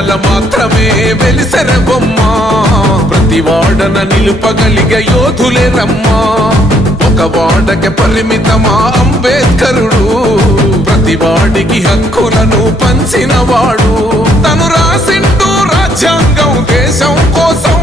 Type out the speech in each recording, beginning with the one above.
వాడల మాత్రమే వెలిసెర బొమ్మ, ప్రతి వాడన నిలుపగలిగే యోధులే రమ్మా. ఒక వాడకి పరిమితమా అంబేద్కరుడు, ప్రతి వాడికి హక్కులను పంచిన వాడు. తను రాసిండు రాజ్యాంగం దేశం కోసం,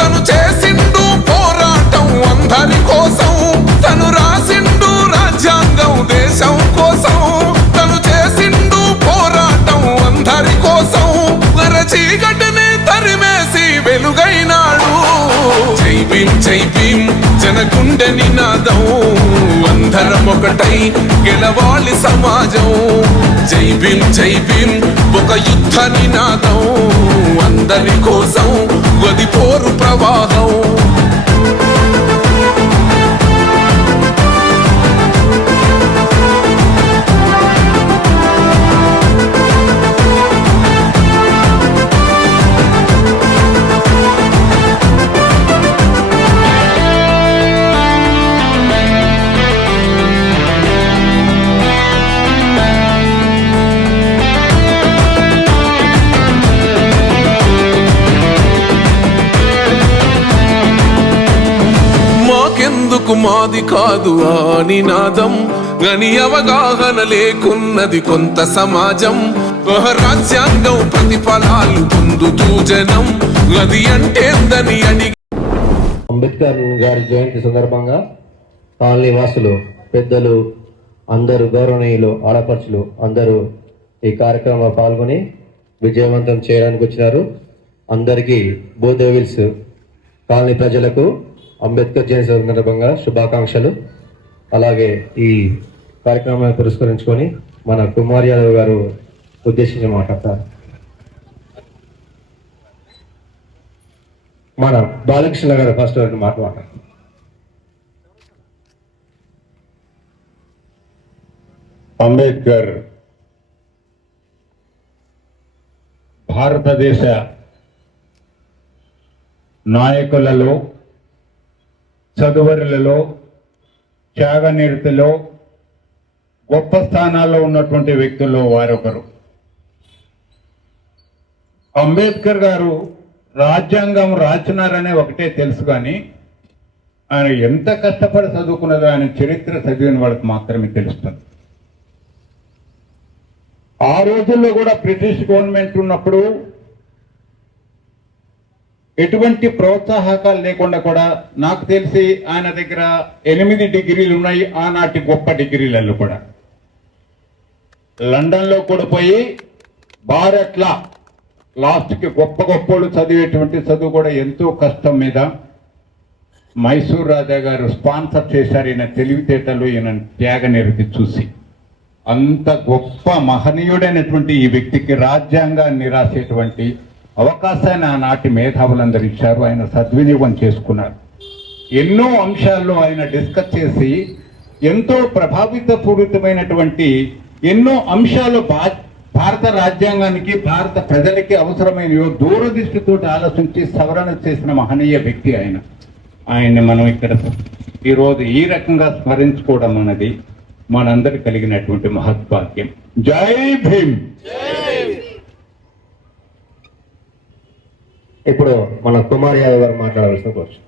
తను చేసిండు పోరాటం అందరి కోసం. తను రాసిండు రాజ్యాంగం దేశం కోసం, తను చేసిండు పోరాటం అందరి కోసం. చీకటిని తరిమేసి వెలుగైనాడు. జై భీం జై భీం జనగుండె నినాదం, అందరం ఒకటై గెలవాలి సమాజం. జై భీం జై భీం ఒక యుద్ధ నినాదం, అందరి కోసం గది పోరు ప్రవాహం. మాది కాదు ఆ నినాదం, గని అవగాహన లేకున్నది కొంత సమాజం. రాజ్యాంగం ప్రతిఫలాలు పొందుతూ జనం అది అంటేందని అడిగి. అంబేద్కర్ గారి జయంతి సందర్భంగా కాలనీ వాసులు, పెద్దలు, అందరూ గౌరవనీయులు, ఆడపడుచులు అందరూ ఈ కార్యక్రమంలో పాల్గొని విజయవంతం చేయడానికి వచ్చినారు. అందరికీ బోధవిల్స్ కాలనీ ప్రజలకు అంబేద్కర్ జయంతి సందర్భంగా శుభాకాంక్షలు. అలాగే ఈ కార్యక్రమాన్ని పురస్కరించుకొని మన కుమార్ యాదవ్ గారు ఉద్దేశించి మాట్లాడతారు. మన బాలకృష్ణ గారు ఫస్ట్ మాట్లాడతారు. అంబేద్కర్ భారతదేశ నాయకులలో, చదువరులలో, త్యాగనిరతిలో గొప్ప స్థానాల్లో ఉన్నటువంటి వ్యక్తుల్లో వారొకరు. అంబేద్కర్ గారు రాజ్యాంగం రాసినారనే ఒకటే తెలుసు, కానీ ఆయన ఎంత కష్టపడి చదువుకున్నదో ఆయన చరిత్ర చదివిన వాళ్ళకి మాత్రమే తెలుస్తుంది. ఆ రోజుల్లో కూడా బ్రిటిష్ గవర్నమెంట్ ఉన్నప్పుడు ఎటువంటి ప్రోత్సాహకాలు లేకుండా కూడా నాకు తెలిసి ఆయన దగ్గర 8 డిగ్రీలు ఉన్నాయి. ఆనాటి గొప్ప డిగ్రీలలో కూడా లండన్లో కూడా పోయి భారత్లా లాస్ట్కి గొప్ప గొప్పలు చదివేటువంటి చదువు కూడా ఎంతో కష్టం మీద మైసూర్ రాజా గారు స్పాన్సర్ చేశారు. ఈయన తెలివితేటలు, ఈయన త్యాగనిరతి చూసి అంత గొప్ప మహనీయుడైనటువంటి ఈ వ్యక్తికి రాజ్యాంగాన్ని రాసేటువంటి అవకాశాన్ని ఆనాటి మేధావులందరూ ఇచ్చారు. ఆయన సద్వినియోగం చేసుకున్నారు. ఎన్నో అంశాల్లో ఆయన డిస్కస్ చేసి ఎంతో ప్రభావితపూరితమైనటువంటి ఎన్నో అంశాలు భారత రాజ్యాంగానికి, భారత ప్రజలకి అవసరమైన దూరదృష్టితో ఆలోచించి సవరణ చేసిన మహనీయ వ్యక్తి ఆయన. ఆయన్ని మనం ఇక్కడ ఈరోజు ఈ రకంగా స్మరించుకోవడం అనేది మనందరికి కలిగినటువంటి మహద్భాగ్యం. జై భీమ్. ఇప్పుడు మన కుమార్ యాదవ్ గారు మాట్లాడవలసిన కోరుచు.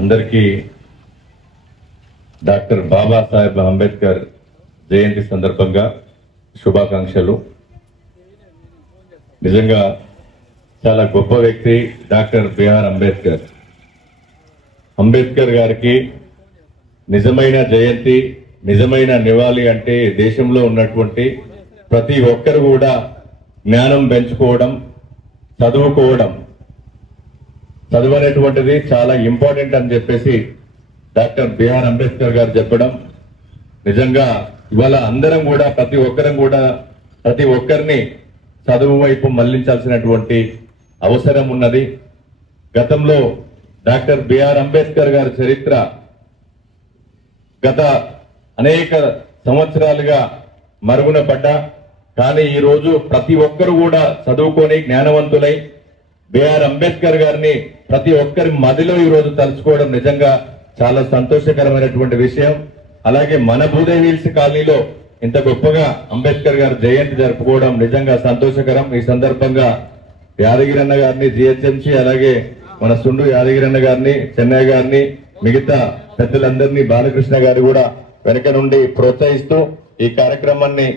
అందరికీ డాక్టర్ బాబాసాహెబ్ అంబేద్కర్ జయంతి సందర్భంగా శుభాకాంక్షలు. నిజంగా చాలా గొప్ప వ్యక్తి డాక్టర్ బిఆర్ అంబేద్కర్. అంబేద్కర్ గారికి నిజమైన జయంతి, నిజమైన నివాళి అంటే దేశంలో ఉన్నటువంటి ప్రతి ఒక్కరు కూడా జ్ఞానం పెంచుకోవడం, చదువుకోవడం. చదువు అనేటువంటిది చాలా ఇంపార్టెంట్ అని చెప్పేసి డాక్టర్ బిఆర్ అంబేద్కర్ గారు చెప్పడం నిజంగా ఇవాళ అందరం కూడా ప్రతి ఒక్కరిని చదువు వైపు మళ్లించాల్సినటువంటి అవసరం ఉన్నది. గతంలో డాక్టర్ బిఆర్ అంబేద్కర్ గారి చరిత్ర గత అనేక సంవత్సరాలుగా మరుగున పడ్డా, కానీ ఈ రోజు ప్రతి ఒక్కరు కూడా చదువుకొని జ్ఞానవంతులై బిఆర్ అంబేద్కర్ గారిని ప్రతి ఒక్కరి మదిలో ఈ రోజు తలుచుకోవడం నిజంగా చాలా సంతోషకరమైనటువంటి విషయం. అలాగే మన భూదేవి హిల్స్ కాలనీలో ఇంత గొప్పగా అంబేద్కర్ గారి జయంతి జరుపుకోవడం నిజంగా సంతోషకరం. ఈ సందర్భంగా యాదగిరి అన్న గారిని, జిహెచ్ఎంసీ, అలాగే మన సుండు యాదగిరి అన్న గారిని, చెన్నై గారిని, మిగతా పెద్దలందరినీ, బాలకృష్ణ గారు కూడా వెనక నుండి ప్రోత్సహిస్తూ ఈ కార్యక్రమాన్ని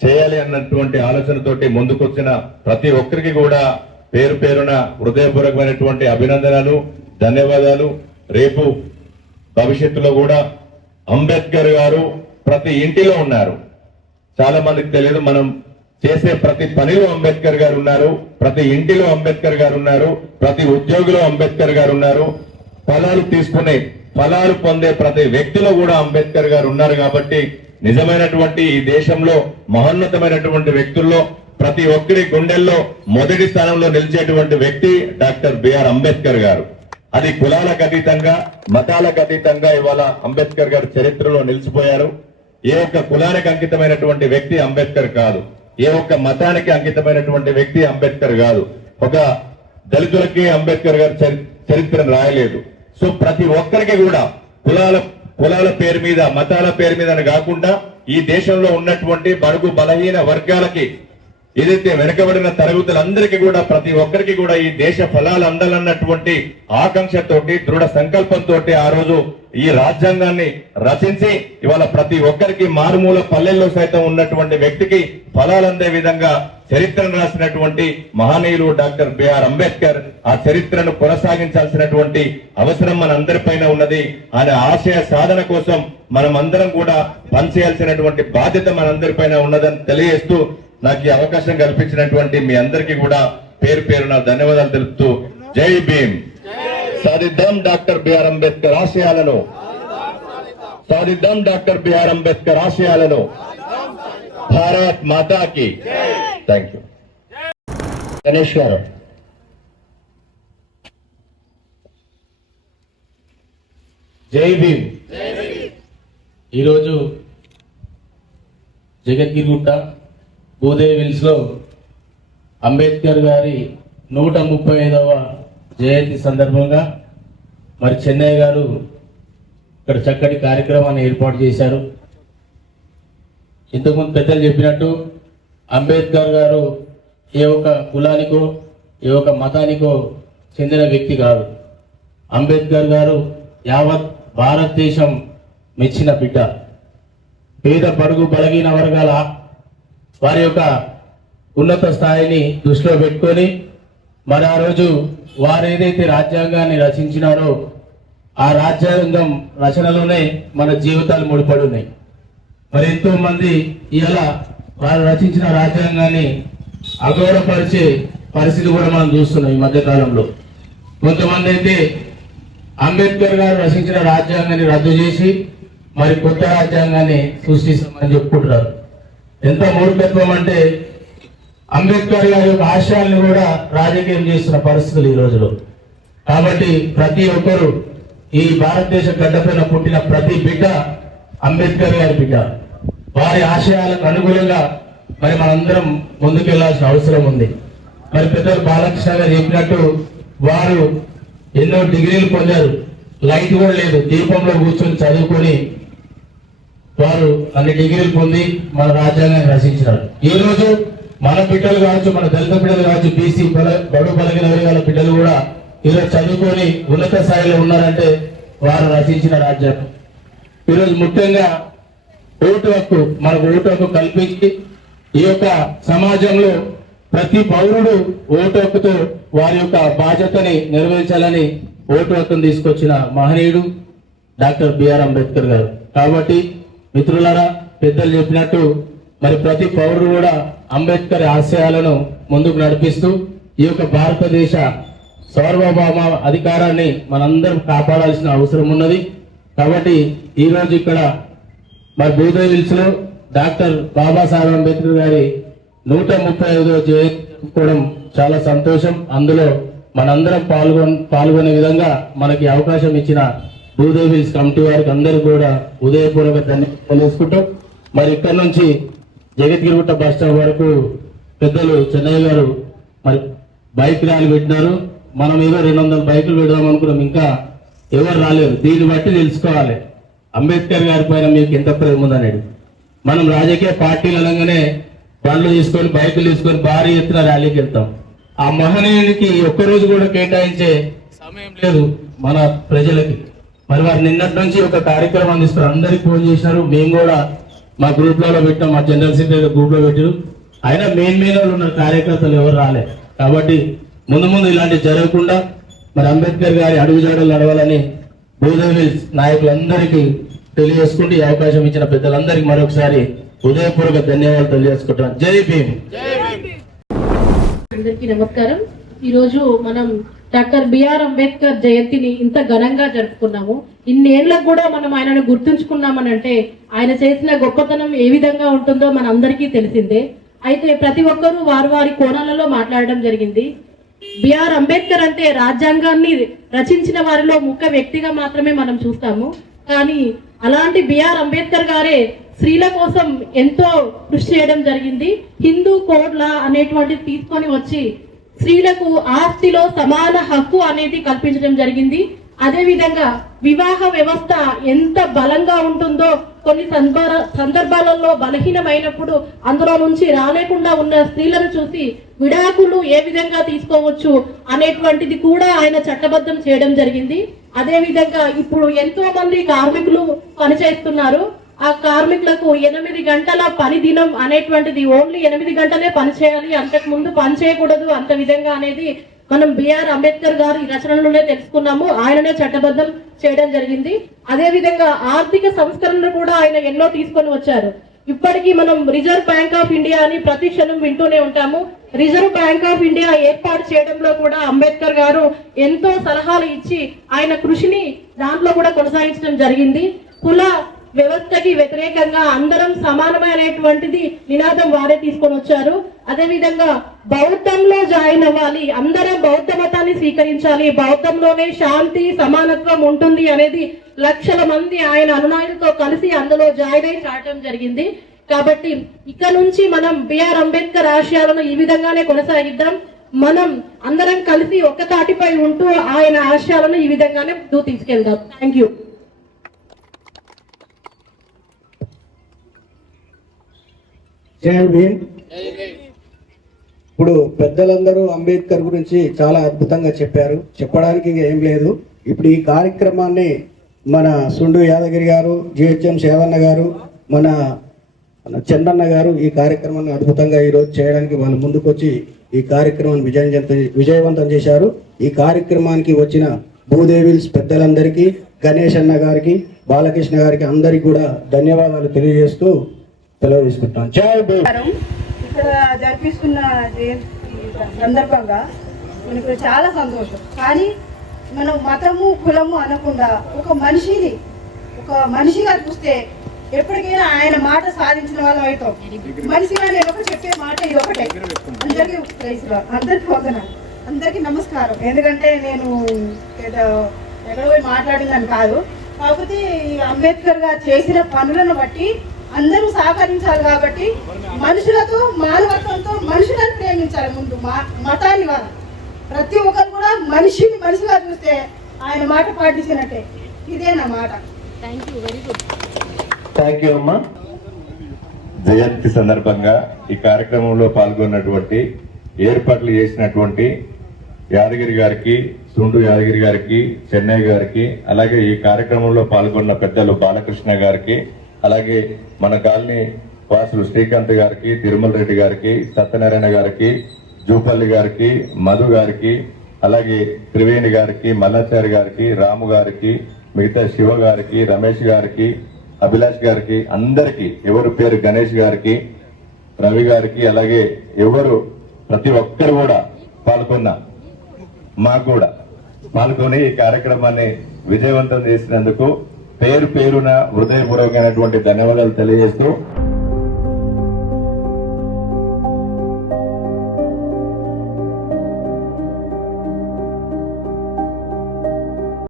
చేయాలి అన్నటువంటి ఆలోచనతోటి ముందుకొచ్చిన ప్రతి ఒక్కరికి కూడా పేరు పేరున హృదయపూర్వకమైనటువంటి అభినందనలు, ధన్యవాదాలు. రేపు భవిష్యత్తులో కూడా అంబేద్కర్ గారు ప్రతి ఇంటిలో ఉన్నారు. చాలా మందికి తెలియదు, మనం చేసే ప్రతి పనిలో అంబేద్కర్ గారు ఉన్నారు, ప్రతి ఇంటిలో అంబేద్కర్ గారు ఉన్నారు, ప్రతి ఉద్యోగిలో అంబేద్కర్ గారు ఉన్నారు, ఫలాలు పొందే ప్రతి వ్యక్తిలో కూడా అంబేద్కర్ గారు ఉన్నారు. కాబట్టి నిజమైనటువంటి ఈ దేశంలో మహోన్నతమైనటువంటి వ్యక్తుల్లో ప్రతి ఒక్కరి గుండెల్లో మొదటి స్థానంలో నిలిచేటువంటి వ్యక్తి డాక్టర్ బిఆర్ అంబేద్కర్ గారు. అది కులాలకు అతీతంగా, మతాలకు అతీతంగా ఇవాళ అంబేద్కర్ గారు చరిత్రలో నిలిచిపోయారు. ఏ ఒక్క కులానికి అంకితమైనటువంటి వ్యక్తి అంబేద్కర్ కాదు, ఏ ఒక్క మతానికి అంకితమైనటువంటి వ్యక్తి అంబేద్కర్ కాదు. ఒక దళితులకి అంబేద్కర్ గారు చరిత్రను రాయలేదు. సో ప్రతి ఒక్కరికి కూడా కులాల పేరు మీద, మతాల పేరు మీద కాకుండా ఈ దేశంలో ఉన్నటువంటి బడుగు బలహీన వర్గాలకి, ఏదైతే వెనుకబడిన తరగతులందరికీ కూడా, ప్రతి ఒక్కరికి కూడా ఈ దేశ ఫలాలు అందాలన్నటువంటి ఆకాంక్షతోటి, దృఢ సంకల్పంతో ఆ రోజు ఈ రాజ్యాంగాన్ని రచించి ఇవాళ ప్రతి ఒక్కరికి మారుమూల పల్లెల్లో సైతం ఉన్నటువంటి వ్యక్తికి ఫలాలు అందే విధంగా చరిత్రను రాసినటువంటి మహనీయులు డాక్టర్ బిఆర్ అంబేద్కర్. ఆ చరిత్రను కొనసాగించాల్సినటువంటి అవసరం మనందరిపైన ఉన్నది. ఆయన ఆశయ సాధన కోసం మనం అందరం కూడా పనిచేయాల్సినటువంటి బాధ్యత మనందరిపైన ఉన్నదని తెలియజేస్తూ, నాకు ఈ అవకాశం కల్పించినటువంటి మీ అందరికీ కూడా పేరు పేరున ధన్యవాదాలు తెలుపుతూ, జై భీమ్. సాధిద్దాం డాక్టర్ బిఆర్ అంబేద్కర్ ఆశయాలను, సాధిద్దాం డాక్టర్ బిఆర్ అంబేద్కర్ ఆశయాలను. భారత్ మాతాకి. Thank you. గణేష్ గారు. జై భీమ్. ఈరోజు జగద్గిరిగుట్ట భూదేవి హిల్స్ లో అంబేద్కర్ గారి 135వ జయంతి సందర్భంగా మరి చెన్నై గారు ఇక్కడ చక్కటి కార్యక్రమాన్ని ఏర్పాటు చేశారు. ఇంతకుముందు పెద్దలు చెప్పినట్టు అంబేద్కర్ గారు ఏ ఒక్క కులానికో, ఏ ఒక్క మతానికో చెందిన వ్యక్తి కాదు. అంబేద్కర్ గారు యావత్ భారతదేశం మెచ్చిన బిడ్డ. పేద బడుగు బలహీన వర్గాల వారి యొక్క ఉన్నత స్థాయిని దృష్టిలో పెట్టుకొని మరి ఆ రోజు వారు ఏదైతే రాజ్యాంగాన్ని రచించినారో ఆ రాజ్యాంగం రచనలోనే మన జీవితాలు ముడిపడి ఉన్నాయి. మరి ఎంతో మంది ఇలా వారు రచించిన రాజ్యాంగాన్ని అగౌరవపరిచే పరిస్థితి కూడా మనం చూస్తున్నాం ఈ మధ్య కాలంలో. కొంతమంది అయితే అంబేద్కర్ గారు రచించిన రాజ్యాంగాన్ని రద్దు చేసి మరి కొత్త రాజ్యాంగాన్ని సృష్టిస్తామని చెప్పుకుంటున్నారు. ఎంత మూర్ఖత్వం అంటే అంబేద్కర్ గారి యొక్క ఆశయాలను కూడా రాజకీయం చేస్తున్న పరిస్థితులు ఈ రోజులో. కాబట్టి ప్రతి ఒక్కరు ఈ భారతదేశ గడ్డపైన పుట్టిన ప్రతి బిడ్డ అంబేద్కర్ గారి బిడ్డ. వారి ఆశయాలకు అనుగుణంగా మరి మనందరం ముందుకెళ్లాల్సిన అవసరం ఉంది. మరి పెద్దలు బాలకృష్ణ గారు చెప్పినట్టు వారు ఎన్నో డిగ్రీలు పొందారు, లైట్ కూడా లేదు, దీపంలో కూర్చొని చదువుకొని వారు అన్ని డిగ్రీలు పొంది మన రాజ్యాంగాన్ని రచించినారు. ఈ రోజు మన బిడ్డలు కావచ్చు, మన దళిత బిడ్డలు కావచ్చు, బీసీ బడుగు బలహీన వర్గాల బిడ్డలు కూడా ఈరోజు చదువుకొని ఉన్నత స్థాయిలో ఉన్నారంటే వారు రచించిన రాజ్యాంగం. ఈరోజు ముఖ్యంగా ఓటు హక్కు, మనకు ఓటు హక్కు కల్పించి ఈ యొక్క సమాజంలో ప్రతి పౌరుడు ఓటు హక్కుతో వారి యొక్క బాధ్యతని నెరవేర్చాలని ఓటు హక్కును తీసుకొచ్చిన మహనీయుడు డాక్టర్ బిఆర్ అంబేద్కర్ గారు. కాబట్టి మిత్రులారా, పెద్దలు చెప్పినట్టు మరి ప్రతి పౌరుడు కూడా అంబేద్కర్ ఆశయాలను ముందుకు నడిపిస్తూ ఈ యొక్క భారతదేశ సార్వభౌమ అధికారాన్ని మనందరం కాపాడాల్సిన అవసరం ఉన్నది. కాబట్టి ఈ రోజు ఇక్కడ మరి భూదేవి హిల్స్ లో డాక్టర్ బాబాసాహెబ్ అంబేద్కర్ గారి 135వ జయంతి జరుపుకోవడం చాలా సంతోషం. అందులో మనందరం పాల్గొనే విధంగా మనకి అవకాశం ఇచ్చిన భూదేవి హిల్స్ కమిటీ వారికి అందరూ కూడా ఉదయపూర్వక ధన్యవాదాలు తెలియజేసుకుంటూ, మరి ఇక్కడ నుంచి జగద్గిరిగుట్ట బస్ స్టాండ్ వరకు పెద్దలు చెన్నై గారు మరి బైక్ ర్యాలీ పెట్టినారు. మనం ఏదో 200 బైకులు పెడదాం అనుకున్నాం, ఇంకా ఎవరు రాలేరు. దీన్ని బట్టి తెలుసుకోవాలి అంబేద్కర్ గారి పైన మీకు ఎంత ప్రేమ ఉందనేది. మనం రాజకీయ పార్టీలు అనగానే బండ్లు తీసుకొని బైకులు తీసుకొని భారీ ఎత్తున ర్యాలీకి వెళ్తాం. ఆ మహనీయునికి ఒక్కరోజు కూడా కేటాయించే సమయం లేదు మన ప్రజలకి. మరి వారు నిన్నటి నుంచి ఒక కార్యక్రమం అందిస్తారు. అందరికి ఫోన్ చేసినారు, మేము కూడా మా గ్రూప్లలో పెట్టాం, మా జనరల్ సెక్రటరీ గ్రూప్ లో పెట్టారు. అయినా మెయిన్ వాళ్ళు ఉన్న కార్యకర్తలు ఎవరు రాలే. కాబట్టి ముందు ఇలాంటివి జరగకుండా మరి అంబేద్కర్ గారి అడుగుజాడలు నడవాలని భూదేవి నాయకులందరికీ తెలియజేసుకుంటూ ఈ అవకాశం ఇచ్చిన పెద్దలందరికీ మరొకసారి హృదయపూర్వక ధన్యవాదాలు తెలియజేసుకుంటున్నాను. జై భీమ్. అందరికీ నమస్కారం. ఈరోజు మనం డాక్టర్ బిఆర్ అంబేద్కర్ జయంతిని ఇంత ఘనంగా జరుపుకున్నాము. ఇన్నేళ్లకు కూడా మనం ఆయనను గుర్తుంచుకున్నామనంటే ఆయన చేసిన గొప్పతనం ఏ విధంగా ఉంటుందో మన అందరికీ తెలిసిందే. అయితే ప్రతి ఒక్కరూ వారి కోణాలలో మాట్లాడడం జరిగింది. బిఆర్ అంబేద్కర్ అంటే రాజ్యాంగాన్ని రచించిన వారిలో ముఖ్య వ్యక్తిగా మాత్రమే మనం చూస్తాము. కానీ అలాంటి బిఆర్ అంబేద్కర్ గారే స్త్రీల కోసం ఎంతో కృషి చేయడం జరిగింది. హిందూ కోడ్ లా అనేటువంటిది తీసుకొని వచ్చి స్త్రీలకు ఆస్తిలో సమాన హక్కు అనేది కల్పించడం జరిగింది. అదే విధంగా వివాహ వ్యవస్థ ఎంత బలంగా ఉంటుందో కొన్ని సందర్భాలలో బలహీనమైనప్పుడు అందులో నుంచి రాలేకుండా ఉన్న స్త్రీలను చూసి విడాకులు ఏ విధంగా తీసుకోవచ్చు అనేటువంటిది కూడా ఆయన చట్టబద్ధం చేయడం జరిగింది. అదే విధంగా ఇప్పుడు ఎంతో మంది కార్మికులు పనిచేస్తున్నారు. ఆ కార్మికులకు 8 గంటల పని దినం అనేటువంటిది ఓన్లీ 8 గంటలే పని చేయాలి, అంతకు ముందు పని చేయకూడదు అంత విధంగా అనేది మనం బిఆర్ అంబేద్కర్ గారి రచనలోనే తెలుసుకున్నాము. ఆయననే చట్టబద్ధం చేయడం జరిగింది. అదే విధంగా ఆర్థిక సంస్కరణలు కూడా ఆయన ఎన్నో తీసుకొని వచ్చారు. ఇప్పటికీ మనం రిజర్వ్ బ్యాంక్ ఆఫ్ ఇండియా అని ప్రతి క్షణం వింటూనే ఉంటాము. రిజర్వ్ బ్యాంక్ ఆఫ్ ఇండియా ఏర్పాటు చేయడంలో కూడా అంబేద్కర్ గారు ఎంతో సలహాలు ఇచ్చి ఆయన కృషిని దాంట్లో కూడా కొనసాగించడం జరిగింది. కుల వ్యవస్థకి వ్యతిరేకంగా అందరం సమానమైనటువంటిది నినాదం వారే తీసుకొని వచ్చారు. అదే విధంగా బౌద్ధంలో జాయిన్ అవ్వాలి, అందరం బౌద్ధ మతాన్ని స్వీకరించాలి, బౌద్ధంలోనే శాంతి సమానత్వం ఉంటుంది అనేది లక్షల మంది ఆయన అనునాయులతో కలిసి అందులో జాయిన్ అయి రావడం జరిగింది. కాబట్టి ఇక నుంచి మనం బిఆర్ అంబేద్కర్ ఆశయాలను ఈ విధంగానే కొనసాగిద్దాం. మనం అందరం కలిసి ఒక్క తాటిపై ఉంటూ ఆయన ఆశయాలను ఈ విధంగానే తీసుకెళ్దాం. Thank you. జై భీమ్. ఇప్పుడు పెద్దలందరూ అంబేద్కర్ గురించి చాలా అద్భుతంగా చెప్పారు. చెప్పడానికి ఇంకా ఏం లేదు. ఇప్పుడు ఈ కార్యక్రమాన్ని మన సుండు యాదగిరి గారు, జిహెచ్ఎం సేవన్న గారు, మన చందన్న గారు ఈ కార్యక్రమాన్ని అద్భుతంగా ఈరోజు చేయడానికి వాళ్ళు ముందుకొచ్చి ఈ కార్యక్రమాన్ని విజయవంతం చేశారు. ఈ కార్యక్రమానికి వచ్చిన భూదేవిల్స్ పెద్దలందరికీ, గణేష్ అన్న గారికి, బాలకృష్ణ గారికి అందరికీ కూడా ధన్యవాదాలు తెలియజేస్తూ సెలవు తీసుకుంటాం. జై భీమ్. ఇక్కడ జరిపిస్తున్న సందర్భంగా మనకు చాలా సంతోషం. కానీ మనం మతము కులము అనకుండా ఒక మనిషిగా చూస్తే ఎప్పటికైనా ఆయన మాట సాధించిన వాళ్ళం అవుతాం. మనిషిగా నేను ఒక చెప్పే మాట ఇది ఒకటే. అందరికీ నమస్కారం. ఎందుకంటే నేను ఎక్కడ పోయి మాట్లాడిందని కాదు, కాకపోతే అంబేద్కర్ గారు చేసిన పనులను బట్టి అందరూ సహకరించాలి. కాబట్టి మనుషులతో మానవత్వంతో మనుషులను ప్రేమించాలి. ముందు మతాన్ని కాదు, ప్రతి ఒక్కరు కూడా మనిషిగా చూస్తే ఆయన మాట పాటించినట్టే. ఇదే నా మాట. థ్యాంక్ యూ అమ్మా. జయంతి సందర్భంగా ఈ కార్యక్రమంలో పాల్గొన్నటువంటి ఏర్పాట్లు చేసినటువంటి యాదగిరి గారికి, సుండు యాదగిరి గారికి, చెన్నై గారికి, అలాగే ఈ కార్యక్రమంలో పాల్గొన్న పెద్దలు బాలకృష్ణ గారికి, అలాగే మన కాలనీ వాసులు శ్రీకాంత్ గారికి, తిరుమల రెడ్డి గారికి, సత్యనారాయణ గారికి, జూపల్లి గారికి, మధు గారికి, అలాగే త్రివేణి గారికి, మల్లాచారి గారికి, రాము గారికి, మిగతా శివ గారికి, రమేష్ గారికి, అభిలాష్ గారికి, అందరికీ ఎవరు పేరు గణేష్ గారికి, రవి గారికి, అలాగే ఎవరు ప్రతి ఒక్కరు కూడా మాకు కూడా పాల్గొని ఈ కార్యక్రమాన్ని విజయవంతం చేసినందుకు పేరున హృదయపూర్వకమైనటువంటి ధన్యవాదాలు తెలియజేస్తూ